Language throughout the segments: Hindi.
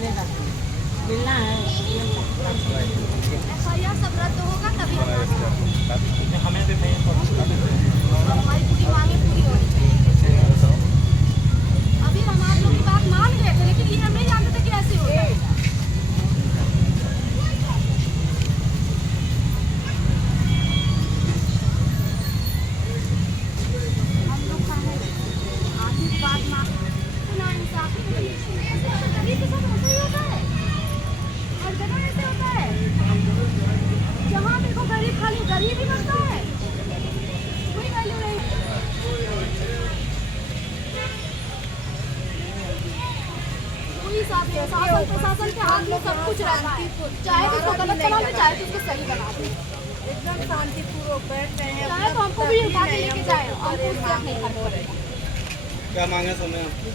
मिलना है। FIR सब रद्द होगा तभी हमें भी नहीं हमारी पूरी मांगे पूरी होनी चाहिए। अभी हम आप लोग की बात मान गए थे, लेकिन ये हम नहीं जानते थे कि ऐसे होगा। हम लोग का है आधी बात मान ना इंसाफ गरीब के साथ ऐसा ही होता है, हर जगह ऐसे होता है। जहाँ देखो गरीब खाली गरीब ही बनता है, कोई वैल्यू नहीं। कोई साथ नहीं, शासन प्रशासन के हाथ में सब कुछ रहता है, चाहे तो उसको गलत बना दे, चाहे तो उसको सही बना दे। एकदम शांतिपूर्वक बैठ रहे हैं। चाहे तो हमको भी उठा के लेके जाए, हमको उससे नहीं फर्क पड़ेगा। क्या मांगे समय आपकी?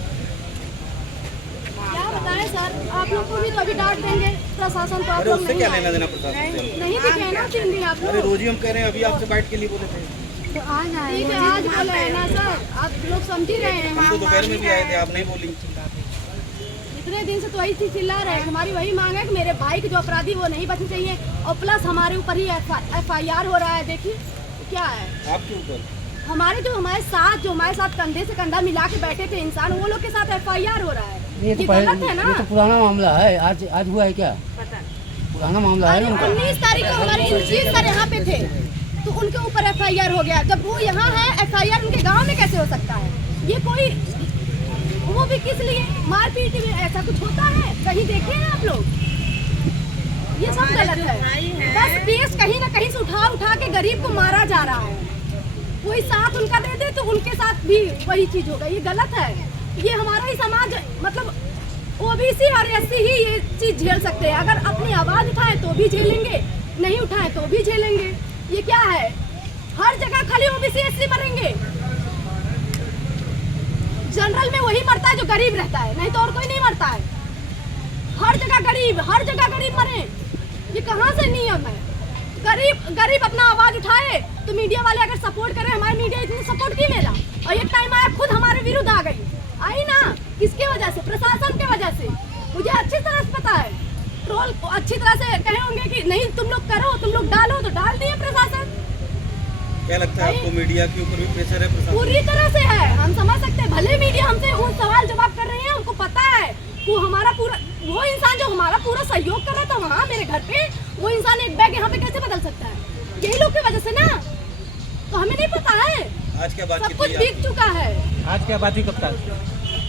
क्या बताएं सर, आप लोग को भी तो अभी डांट देंगे प्रशासन को। अरे उससे क्या लेना देना प्रशासन से? नहीं दिखे ना 3 दिन आप अरे लोग। रोज ही हम कह रहे हैं, अभी आपसे बाइट के लिए बोले थे। तो आज आए, ठीक है आज बोले हैं ना सर, आप लोग समझ ही रहे हैं। हम तो दोपहर में भी आए थे, आप नहीं बोली। इतने दिन से तो वही चीज चिल्ला रहे हैं। हमारी वही मांग है कि मेरे भाई के जो अपराधी वो नहीं बचने चाहिए, और प्लस हमारे ऊपर ही FIR हो रहा है। देखिए क्या है, आपके ऊपर हमारे हमारे साथ कंधे से कंधा मिला के बैठे थे इंसान, वो लोग के साथ FIR हो रहा है। ये गलत है ना। ये तो पुराना मामला है, आज हुआ है क्या? पुराना मामला है ना उनका। 19 तारीख को हमारे इंजीनियर सर यहाँ पे थे, तो उनके ऊपर FIR हो गया। जब वो यहाँ है, FIR उनके गांव में कैसे हो सकता है? ये कोई, वो भी किस लिए मारपीट में ऐसा कुछ होता है? कहीं देखे हैं आप लोग? ये सब गलत है। बस केस कहीं ना कहीं से उठा के गरीब को मारा जा रहा है। कोई साथ उनका दे दे तो उनके साथ भी वही चीज होगा। ये गलत है। ये हमारा ही समाज, मतलब OBC और SC ही ये चीज झेल सकते हैं। अगर अपनी आवाज उठाए तो भी झेलेंगे, नहीं उठाए तो भी झेलेंगे। ये क्या है, हर जगह खाली OBC SC मरेंगे। जनरल में वही मरता है जो गरीब रहता है, नहीं तो और कोई नहीं मरता है। हर जगह गरीब मरे। ये कहाँ से नियम है? गरीब अपना आवाज उठाए तो मीडिया वाले अगर सपोर्ट करें, हमारी मीडिया इतनी सपोर्ट की मेरा, और एक टाइम आया खुद हमारे विरुद्ध आ गई। आई ना, किसके वजह से? प्रशासन के वजह से। मुझे अच्छी तरह से पता है, ट्रोल अच्छी तरह से कहे होंगे कि नहीं तुम लोग करो, तुम लोग डालो, तो डाल दिए प्रशासन। क्या लगता है आपको, मीडिया के ऊपर भी प्रेशर है प्रशासन? पूरी तरह से है, हम समझ सकते हैं। भले मीडिया हमसे उन सवाल जवाब कर रहे हैं, हमको पता है वो हमारा पूरा, वो इंसान जो हमारा पूरा सहयोग कर रहा था वहाँ मेरे घर पे, वो इंसान एक बैग यहाँ पे कैसे बदल सकता है? यही लोग की वजह से ना। तो हमें नहीं पता है, आज क्या बात सब कुछ बीत चुका है। आज क्या बात ही कब तक?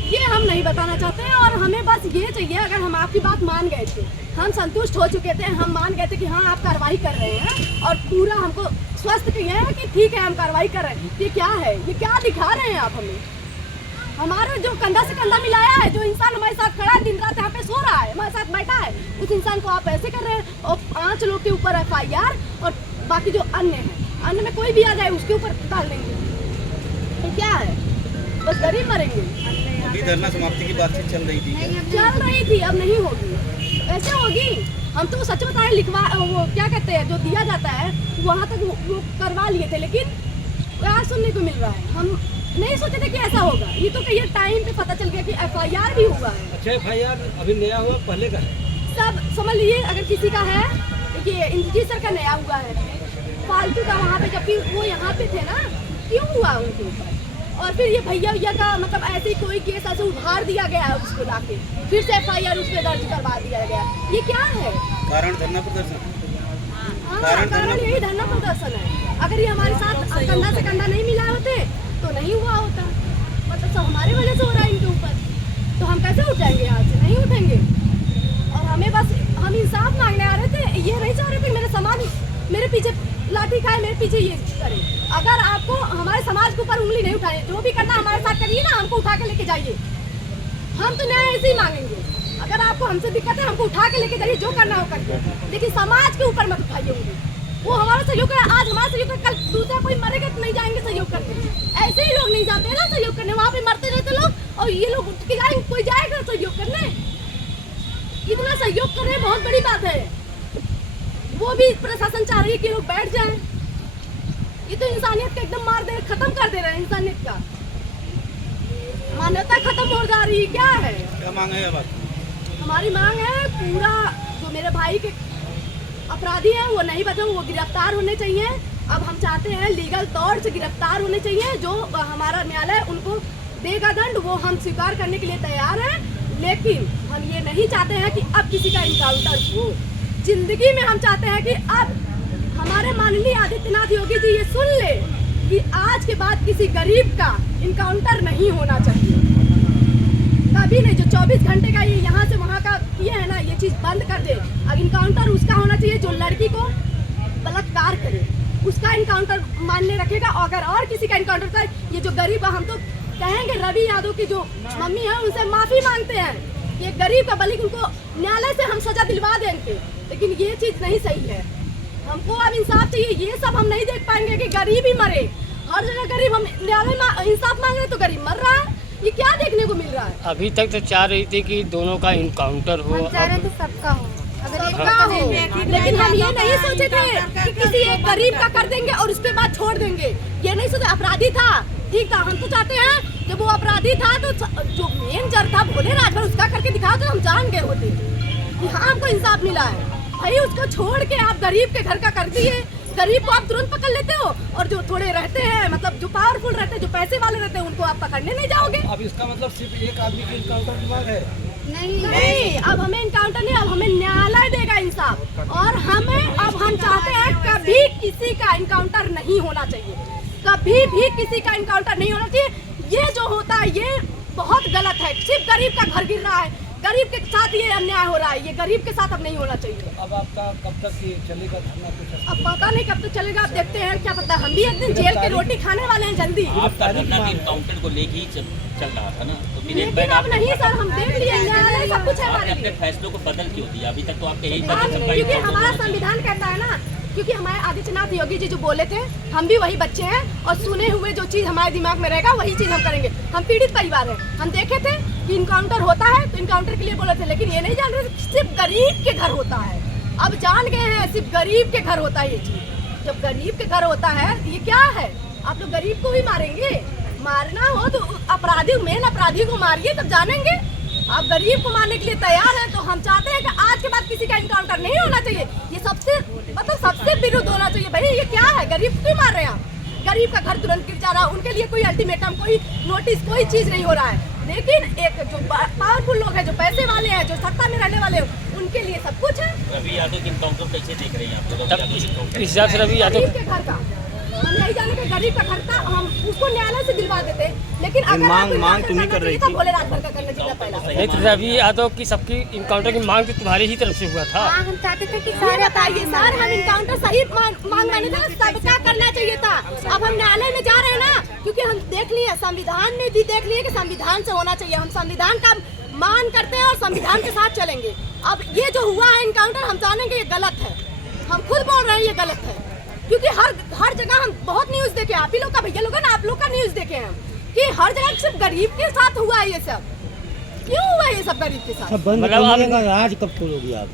ये हम नहीं बताना चाहते हैं, और हमें बस ये चाहिए, अगर हम आपकी बात मान गए थे, हम संतुष्ट हो चुके थे, हम मान गए थे कि हाँ आप कार्रवाई कर रहे हैं, और पूरा हमको स्वस्थ किए हैं कि ठीक है हम कार्रवाई कर रहे हैं। ये क्या है, ये क्या दिखा रहे हैं आप हमें? हमारा जो कंधा से कंधा मिलाया है, जो इंसान हमारे साथ खड़ा है, दिन रात यहाँ पे सो रहा है, हमारे साथ बैठा है, उस इंसान को आप ऐसे कर रहे हैं। और 5 लोग के ऊपर FIR, और बाकी जो अन्य है, अन्य में कोई भी आ जाए उसके ऊपर डाल देंगे। ये क्या है? बस गरीब मरेंगे। अभी धरना समाप्ति की बातचीत चल रही थी, अब नहीं होगी, ऐसे होगी। हम तो सच बताएं, लिखवा वो क्या कहते हैं, जो दिया जाता है वहाँ तक वो करवा लिए थे, लेकिन क्या सुनने को मिल रहा है? हम नहीं सोचे थे कि ऐसा होगा। ये तो कहीं टाइम पे पता चल गया कि FIR भी हुआ है। अच्छा FIR अभी नया हुआ, पहले का है? सब समझ लीजिए, अगर किसी का है, देखिए इंजीनियर सर का नया हुआ है, फालतू का वहाँ पे, जबकि वो यहाँ पे थे ना, क्यों हुआ उनके ऊपर? और फिर ये भैया का मतलब ऐसे कोई केस ऐसे उभार दिया गया है, उसको लाके फिर से FIR उस पर दर्ज करवा दिया गया। ये क्या है? कारण धरना प्रदर्शन? कारण यही धरना प्रदर्शन है। अगर ये हमारे साथ कंधा से कंधा नहीं मिला होते तो नहीं हुआ होता। मतलब सब हमारे वजह से हो रहा है इनके ऊपर, तो हम कैसे उठ जाएंगे यहाँ से? नहीं उठेंगे। और हमें बस, हम इंसाफ मांगने आ रहे थे, ये नहीं चाह रहे थे मेरे समाज मेरे पीछे लाठी खाए, मेरे पीछे ये करे। अगर आपको हमारे समाज के ऊपर उंगली नहीं उठाए, जो भी करना हमारे साथ करिए ना, हमको उठा के लेके जाइए। हम तो न्याय ऐसे ही मांगेंगे। अगर आपको हमसे दिक्कत है, हमको उठा के लेके जाइए, जो करना हो करिए, लेकिन समाज के ऊपर मत उठाइए उंगली। वो हमारा सहयोग है, आज हमारा सहयोग है, कल दूसरा कोई मरेगा तो नहीं जाएंगे सहयोग करने। ऐसे ही लोग नहीं जाते हैं ना सहयोग करने, वहाँ पे मरते रहते लोग, और ये लोग उठ के जाएंगे, कोई जाएगा सहयोग करने? इतना सहयोग कर रहे हैं, बहुत बड़ी बात है। वो भी प्रशासन चाह रही है कि लोग बैठ जाएं। ये तो इंसानियत का एकदम खत्म कर दे रहे हैं। इंसानियत का, मानवता खत्म हो जा रही है। क्या है? क्या मांग है अब? हमारी मांग है पूरा जो मेरे भाई के अपराधी हैं वो नहीं बचे, वो गिरफ्तार होने चाहिए। अब हम चाहते हैं लीगल तौर से गिरफ्तार होने चाहिए। जो हमारा न्यायालय उनको देगा दंड वो हम स्वीकार करने के लिए तैयार हैं, लेकिन हम ये नहीं चाहते हैं कि अब किसी का इनकाउंटर हो। जिंदगी में हम चाहते हैं कि अब हमारे माननीय आदित्यनाथ योगी जी ये सुन ले कि आज के बाद किसी गरीब का इनकाउंटर नहीं होना चाहिए, कभी नहीं। जो 24 घंटे का ये यहाँ से वहाँ का किए है ना, ये चीज़ बंद कर दे। अब इनकाउंटर उसका होना चाहिए जो लड़की को बलात्कार करे, उसका इनकाउंटर मानने रखेगा। अगर और किसी का इनकाउंटर करे, ये जो गरीब है, हम तो कहेंगे रवि यादव की जो मम्मी है उनसे माफ़ी मांगते हैं, ये गरीब का बल्कि उनको न्यायालय से हम सजा दिलवा देंगे, लेकिन ये चीज़ नहीं सही है। हमको अब इंसाफ चाहिए। ये सब हम नहीं देख पाएंगे कि गरीब ही मरे, हर जगह गरीब। हम न्यायालय में इंसाफ मांग रहे तो गरीब मर रहा है, ये क्या देखने को मिल रहा है? अभी तक तो चाह रही थी कि दोनों का इनकाउंटर हो, तो सबका हो, लेकिन हम ये नहीं सोचे थे कि किसी एक गरीब का कर देंगे और उसके बाद छोड़ देंगे। ये नहीं सोचे। अपराधी था, ठीक था, हम तो चाहते हैं जब वो अपराधी था तो जो मेन जज था भोले राजभर उसका करके दिखाओ तो हम जान गए होते कि हाँ हमको इंसाफ मिला है। भाई उसको छोड़ के आप गरीब के घर का कर दिए। गरीब को आप तुरंत पकड़ लेते हो और जो थोड़े रहते हैं, मतलब जो पावरफुल रहते हैं, जो पैसे वाले रहते हैं, उनको आप पकड़ने नहीं जाओगे। अब इसका मतलब सिर्फ एक आदमी की इनकाउंटर की मांग है? नहीं, अब हमें इनकाउंटर नहीं, अब हमें न्यायालय देगा इंसाफ। और अब हम चाहते हैं कभी किसी का इनकाउंटर नहीं होना चाहिए, कभी भी किसी का इनकाउंटर नहीं होना चाहिए। ये जो होता है ये बहुत गलत है। सिर्फ गरीब का घर गिर रहा है, गरीब के साथ ये अन्याय हो रहा है, ये गरीब के साथ अब नहीं होना चाहिए। अब आपका कब तक ये चलेगा धरना? कुछ अब पता नहीं कब तक चलेगा, अब देखते हैं, क्या पता हम भी एक दिन जेल की रोटी खाने वाले हैं जल्दी। आपका धरना इनकाउंटर को लेके ही चल रहा था ना, तो फिर एक लेकिन अब नहीं सर, हम देख लिए न्यायालय सब कुछ है हमारे अपने लिए। फैसलों को बदल क्यों दिया? अभी तक तो आपके यही क्योंकि हमारा संविधान कहता है ना, क्योंकि हमारे आदित्यनाथ योगी जी जो बोले थे, हम भी वही बच्चे हैं और सुने हुए जो चीज़ हमारे दिमाग में रहेगा वही चीज़ हम करेंगे। हम पीड़ित परिवार हैं, हम देखे थे कि इनकाउंटर होता है तो इनकाउंटर के लिए बोले थे, लेकिन ये नहीं जान रहे थे सिर्फ गरीब के घर होता है। अब जान गए हैं सिर्फ गरीब के घर होता है ये चीज़। जब गरीब के घर होता है ये क्या है? आप लोग गरीब को भी मारेंगे? मारना हो तो अपराधी, मेन अपराधी को मारिए तब जानेंगे। आप गरीब को मारने के लिए तैयार हैं, तो हम चाहते हैं कि आज के बाद किसी का इनकाउंटर नहीं होना चाहिए। ये सबसे विरुद्ध होना चाहिए। भाई ये क्या है? गरीब को क्यों मार रहे हैं आप? गरीब का घर तुरंत गिर जा रहा है, उनके लिए कोई अल्टीमेटम, कोई नोटिस, कोई चीज नहीं हो रहा है। लेकिन एक जो पावरफुल लोग हैं, जो पैसे वाले हैं, जो सत्ता में रहने वाले हैं, उनके लिए सब कुछ है। रवि यादव की इनकाउंटर कैसे देख रहे हैं आप लोग? तब इस हिसाब से रवि यादव गरीब के घर का हम नहीं जाने का, गरीब का घर था, हम उसको न्यायालय से दिलवा देते। लेकिन अगर मांग तुम्ही कर रही थी, भोले राजभर का करना चाहिए पहला। नहीं तो रवि यादव की सबकी इनकाउंटर की मांग तो तुम्हारी ही तरफ से हुआ था। हम चाहते थे कि सर बताइए सर, हम इनकाउंटर सही मांग मैंने था, सबका करना चाहिए था। अब हम न्यायालय में जा रहे हैं ना, क्योंकि हम देख लिए संविधान में भी देख लिए कि संविधान से होना चाहिए। हम संविधान का मान करते हैं और संविधान के साथ चलेंगे। अब ये जो हुआ है इनकाउंटर, हम जानेंगे ये गलत है। हम खुद बोल रहे हैं ये गलत है, क्योंकि हर जगह हम बहुत न्यूज़ देखे, आप ही लोग का, भैया लोग ना, आप लोग का न्यूज़ देखे हैं कि हर जगह सिर्फ गरीब के साथ हुआ है ये सब। क्यों हुआ ये सब गरीब के साथ? बंद का राज कब खोलोगी आप?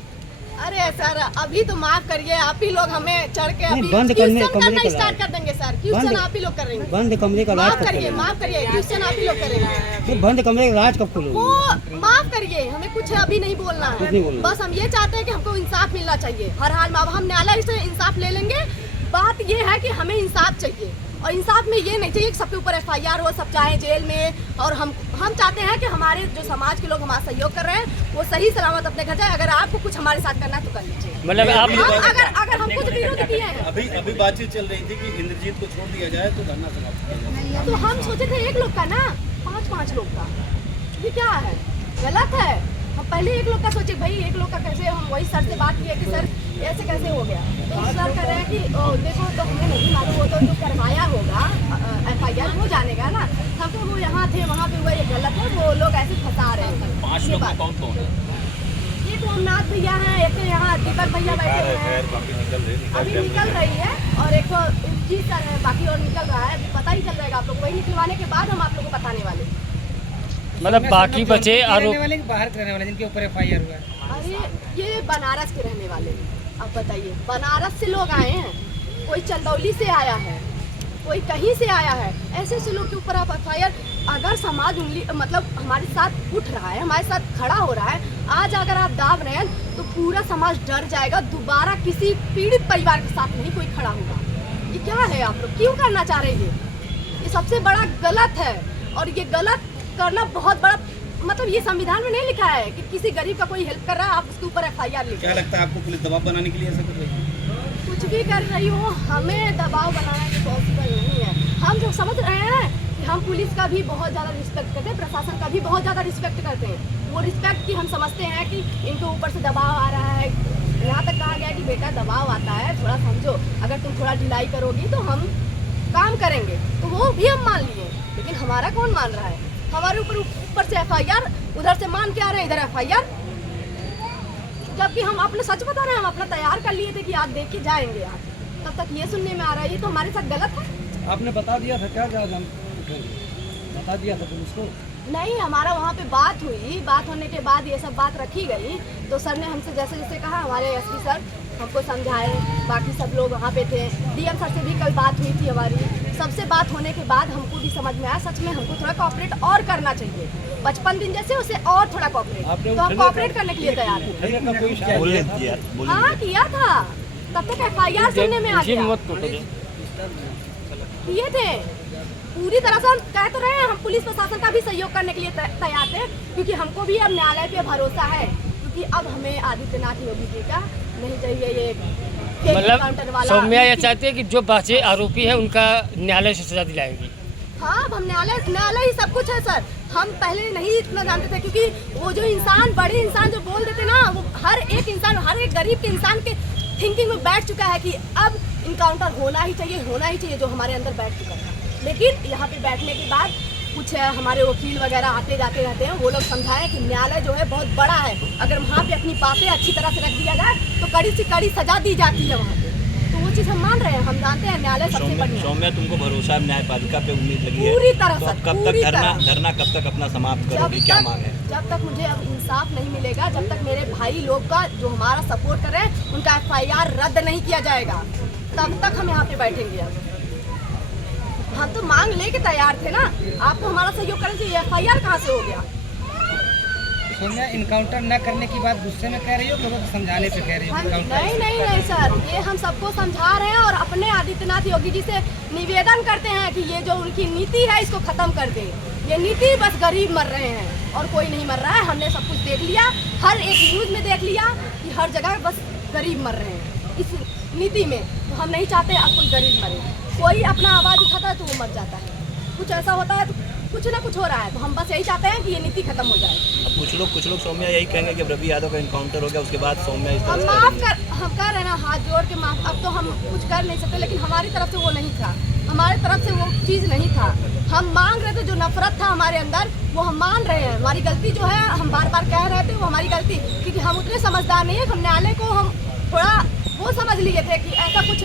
अरे सर अभी तो माफ करिए, आप ही लोग हमें चढ़ के अभी बंद करना स्टार्ट कर देंगे सर। क्वेश्चन आप ही लोग करेंगे। बंद कमरे का राज माफ करिए, क्वेश्चन आप ही लोग करेंगे। बंद कमरे का राज कब खोलोगी? वो माफ करिए, हमें कुछ अभी नहीं बोलना है। बस हम ये चाहते हैं कि हमको इंसाफ मिलना चाहिए हर हाल में। अब हम न्यायालय से इंसाफ ले लेंगे। बात ये है कि हमें इंसाफ चाहिए, और इंसाफ में ये नहीं चाहिए कि सबके ऊपर FIR हो, सब चाहे जेल में। और हम चाहते हैं कि हमारे जो समाज के लोग हमारा सहयोग कर रहे हैं वो सही सलामत अपने घर जाए। अगर आपको कुछ हमारे साथ करना है तो कर लीजिए। मतलब आप अगर हम कुछ विरोध किए हैं, अभी बातचीत चल रही थी कि इंद्रजीत को छोड़ दिया जाए तो धरना समाप्त किया जाए। तो हम सोचे थे एक लोग का ना, पांच लोग का, ये क्या है? गलत है। हम पहले एक लोग का सोचे, भाई एक लोग का कैसे? हम वही सर से बात किए कि सर ऐसे कैसे हो गया? तो सर कह रहे हैं कि देखो तो हमें नहीं मालूम, वो तो जो करवाया होगा FIR वो जानेगा ना। हम तो वो यहाँ थे, वहाँ पे हुआ, ये गलत है। वो लोग ऐसे फंसा रहे हैं। 5 लोग में कौन है? एक ओमनाथ भैया हैं, एक यहाँ दीपक भैया बैठे हुए हैं, अभी निकल रही है, और एक जी सर है, बाकी और निकल रहा है। अभी पता ही चल जाएगा आप लोग, वही निकलवाने के बाद हम आप लोग को बताने वाले। मतलब बाकी बचे आरोप वाले बाहर रहने वाले जिनके ऊपर FIR हुआ है? अरे ये बनारस के रहने वाले हैं। अब बताइए, बनारस से लोग आए हैं, कोई चंदौली से आया है, कोई कहीं से आया है। ऐसे लोग के ऊपर आप FIR अगर समाज उंगली मतलब हमारे साथ उठ रहा है, हमारे साथ खड़ा हो रहा है, आज अगर आप दाब रहे हैं तो पूरा समाज डर जाएगा, दोबारा किसी पीड़ित परिवार के साथ नहीं कोई खड़ा होगा। ये क्या है, आप लोग क्यों करना चाह रहे हैं? ये सबसे बड़ा गलत है और ये गलत करना बहुत बड़ा, मतलब ये संविधान में नहीं लिखा है कि किसी गरीब का कोई हेल्प कर रहा है आप उसके ऊपर FIR लिखें। क्या लगता है आपको पुलिस दबाव बनाने के लिए ऐसा कर रही है? कुछ भी कर रही हो, हमें दबाव बनाना तो पॉसिबल नहीं है। हम जो समझ रहे हैं कि हम पुलिस का भी बहुत ज़्यादा रिस्पेक्ट करते हैं, प्रशासन का भी बहुत ज़्यादा रिस्पेक्ट करते हैं। वो रिस्पेक्ट की हम समझते हैं कि इनके ऊपर से दबाव आ रहा है। यहाँ तक कहा गया कि बेटा दबाव आता है, थोड़ा समझो, अगर तुम थोड़ा ढिलाई करोगी तो हम काम करेंगे। तो वो भी हम मान लिए, लेकिन हमारा कौन मान रहा है? हमारे ऊपर से FIR, उधर से मान के आ रहे हैं, इधर FIR। जबकि हम अपने सच बता रहे हैं, हम अपना तैयार कर लिए थे कि आप देख के जाएंगे आप, तब तक ये सुनने में आ रहा है, ये तो हमारे साथ गलत है। आपने बता दिया था क्या क्या बता दिया था पुलिस को? नहीं, हमारा वहाँ पे बात हुई, बात होने के बाद ये सब बात रखी गई, तो सर ने हमसे जैसे जैसे कहा, हमारे SP सर हमको समझाए, बाकी सब लोग वहाँ पे थे। DM सर से भी कल बात हुई थी हमारी, सबसे बात होने के बाद हमको भी समझ में आया सच में हमको थोड़ा कोऑपरेट और करना चाहिए। 55 दिन जैसे उसे और थोड़ा कोऑपरेट, तो हम कोऑपरेट करने के लिए तैयार हैं। हाँ किया था, तब तक FIR सुनने में आ गया, किए थे पूरी तरह से। हम कह तो रहे हैं, हम पुलिस प्रशासन का भी सहयोग करने के लिए तैयार थे, क्योंकि हमको भी अब न्यायालय पे भरोसा है, क्योंकि अब हमें आदित्यनाथ योगी जी का नहीं चाहिए ये मतलब सौम्या ये चाहती है कि जो बचे आरोपी है उनका न्यायालय से सजा दिलाएंगी। हाँ, हम न्यायालय ही सब कुछ है सर। हम पहले नहीं इतना जानते थे, क्योंकि वो जो इंसान, बड़े इंसान जो बोल देते ना, वो हर एक इंसान, हर एक गरीब के इंसान के थिंकिंग में बैठ चुका है कि अब इनकाउंटर होना ही चाहिए, जो हमारे अंदर बैठ चुका था। लेकिन यहाँ पे बैठने के बाद कुछ हमारे वकील वगैरह आते जाते रहते हैं, वो लोग समझाएं कि न्यायालय जो है बहुत बड़ा है, अगर वहाँ पे अपनी बातें अच्छी तरह से रख दिया जाए तो कड़ी से कड़ी सजा दी जाती है वहाँ पे। तो वो चीज़ हम मान रहे हैं, हम जानते हैं न्यायालय सबसे बढ़िया। सौम्या, तुमको भरोसा है न्यायपालिका पे, उम्मीद लगी है पूरी तरह तो से? अब कब तक धरना कब तक अपना समाप्त करोगी, क्या मांग है? जब तक मुझे अब इंसाफ नहीं मिलेगा, जब तक मेरे भाई लोग का जो हमारा सपोर्ट कर रहे हैं उनका FIR रद्द नहीं किया जाएगा, तब तक हम यहाँ पे बैठेंगे। हम तो मांग लेके तैयार थे ना, आपको हमारा सहयोग करना चाहिए, FIR कहाँ से हो गया? सोनिया, इनकाउंटर न करने की बात गुस्से में कह रही हो, लोगों को समझाने पे कह रही हो? नहीं सर, ये हम सबको समझा रहे हैं और अपने आदित्यनाथ योगी जी से निवेदन करते हैं कि ये जो उनकी नीति है इसको खत्म कर दें। ये नीति बस गरीब मर रहे हैं और कोई नहीं मर रहा है। हमने सब कुछ देख लिया, हर एक न्यूज़ में देख लिया कि हर जगह बस गरीब मर रहे हैं इस नीति में। तो हम नहीं चाहते अब कोई गरीब मरे, कोई अपना आवाज़ उठाता है तो वो मर जाता है, कुछ ऐसा होता है तो कुछ ना कुछ हो रहा है। तो हम बस यही चाहते हैं कि ये नीति खत्म हो जाए। अब कुछ लोग सौम्या यही कहेंगे कि रवि यादव का इनकाउंटर हो गया, उसके बाद सौम्या हम कह रहे हैं ना, हाथ जोड़ के माफ। अब तो हम कुछ कर नहीं सकते, लेकिन हमारी तरफ से वो नहीं था, हमारी तरफ से वो चीज़ नहीं था। हम मांग रहे थे, जो नफरत था हमारे अंदर वो हम मान रहे हैं। हमारी गलती जो है, हम बार बार कह रहे थे वो हमारी गलती, क्योंकि हम उतने समझदार नहीं है। हम न्यायालय को हम थोड़ा वो समझ लिए थे कि ऐसा कुछ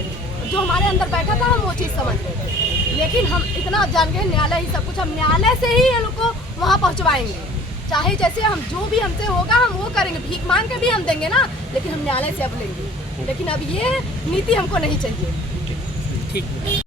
जो हमारे अंदर बैठा था हम वो चीज़ समझ रहे थे, लेकिन हम इतना अब जान गए न्यायालय ही सब कुछ। हम न्यायालय से ही इन लोग को वहाँ पहुँचवाएंगे, चाहे जैसे हम जो भी हमसे होगा हम वो करेंगे। भीख मांग के भी हम देंगे ना, लेकिन हम न्यायालय से अब लेंगे। लेकिन अब ये नीति हमको नहीं चाहिए। ठीक।